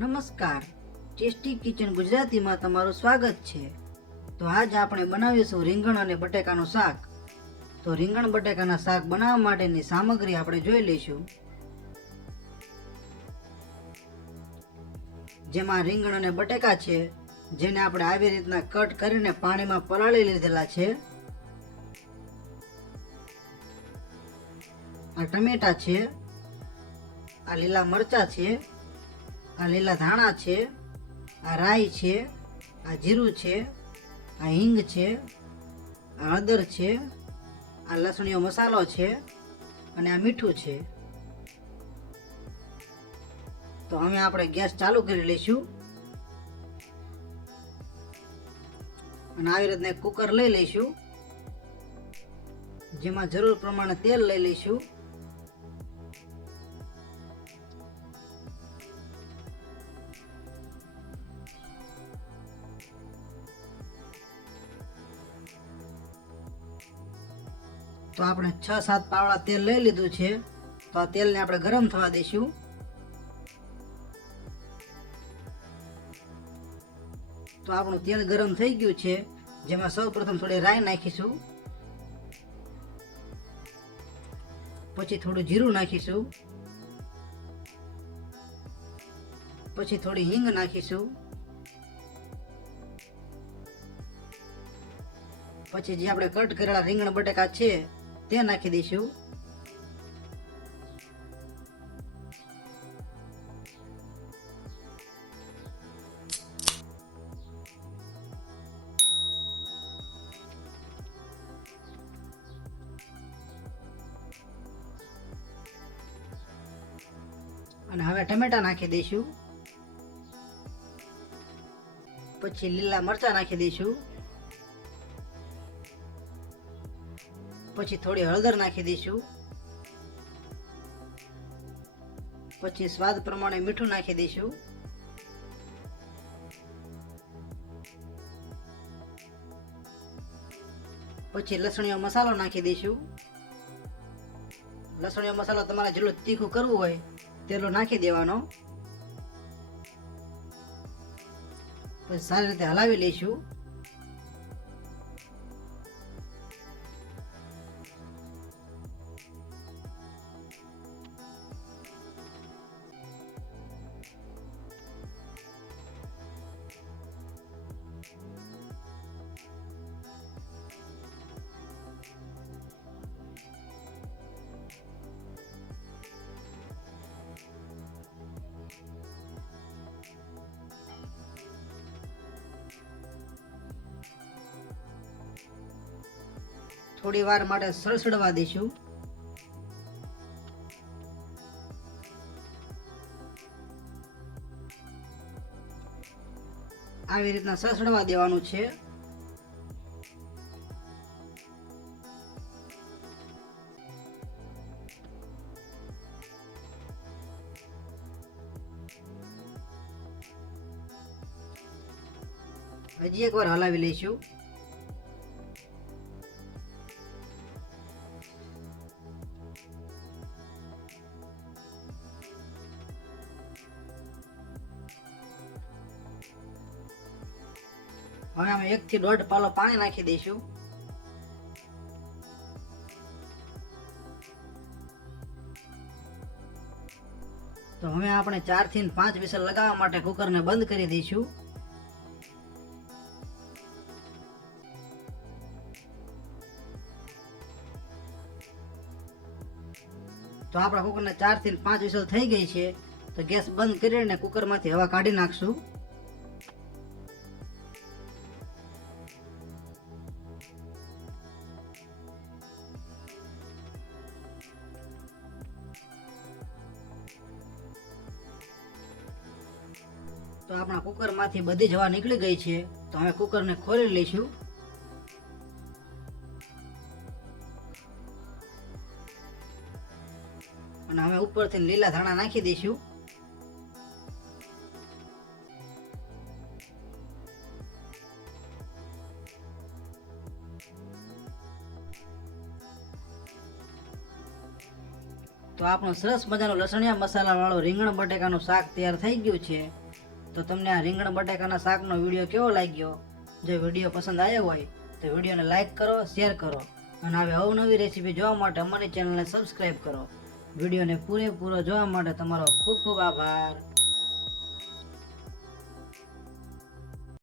નમસ્કાર, tasty kitchen ગુજરાતીમાં તમારું સ્વાગત છે। તો આજ આપણે બનાવીશું રીંગણ અને બટેકાનું શાક। તો રીંગણ બટેકાના શાક બનાવવા માટેની સામગ્રી આપણે જોઈ લઈશું। જેમાં રીંગણ અને બટેકા છે, જેને આપણે આવી રીતના કટ કરીને પાણીમાં પલાળી લીધેલા છે। આ ટમેટા છે, આ લીલા મરચા છે, આ લીલા ધાણા છે, આ રાઈ છે, આ જીરું છે, આ હિંગ છે, આ હળદર છે, આ લસણીયો મસાલો છે અને આ મીઠું છે। તો હવે આપણે ગેસ ચાલુ કરી લઈશું અને આવી રીતના કુકર લઈ લઈશું, જેમાં જરૂર પ્રમાણે તેલ લઈ લઈશું। તો આપણે 6-7 પાવડા તેલ લઈ લીધું છે। તો આ તેલને આપણે ગરમ થવા દઈશું। તો આપણું તેલ ગરમ થઈ ગયું છે, જેમાં સૌપ્રથમ થોડી રાઈ નાખીશું, પછી થોડું જીરું નાખીશું, પછી થોડી હિંગ નાખીશું, પછી જે આપણે કટ કરેલા રીંગણ બટેકા છે તે નાખી દઈશું। અને હવે ટમેટા નાખી દઈશું, પછી લીલા મરચા નાખી દઈશું, પછી થોડી હળદર નાખી દઈશું, પછી સ્વાદ પ્રમાણે મીઠું નાખી દઈશું, પછી લસણીયો મસાલો નાખી દઈશું। લસણીયો મસાલો તમારે જેટલું તીખું કરવું હોય તેટલું નાખી દેવાનો। પછી સારી રીતે હલાવી લઈશું। થોડી વાર માટે સળસળવા દઈશું। આવી રીતના સળસળવા દેવાનું છે। હજી એકવાર હલાવી લઈશું। હવે અમે 1 થી 1.5 પાલો પાણી નાખી દઈશું। તો હવે આપણે 4 થી 5 વિસલ લગાવવા માટે કુકરને બંધ કરી દઈશું। તો આપણા કુકરને 4 થી 5 વિસલ થઈ ગઈ છે। તો ગેસ બંધ કરીને કુકરમાંથી હવા કાઢી નાખશું। તો આપણા કુકરમાંથી બધી જ હવા નીકળી ગઈ છે। તો હવે કુકરને ખોલી લઈશું। અને હવે ઉપરથી લીલા ધાણા નાખી દઈશું। તો આપણું સરસ મજાનું લસણિયા મસાલા વાળું રીંગણ બટેકાનું શાક તૈયાર થઈ ગયું છે। તો તમને આ રીંગણ બટાકાના શાકનો વિડીયો કેવો લાગ્યો? જો વિડીયો પસંદ આવ્યો હોય તો વિડીયોને લાઈક કરો, શેર કરો અને આવી અવનવી રેસીપી જોવા માટે અમારી ચેનલને સબસ્ક્રાઈબ કરો. વિડીયોને પૂરેપૂરો જોવા માટે તમારો ખૂબ ખૂબ આભાર.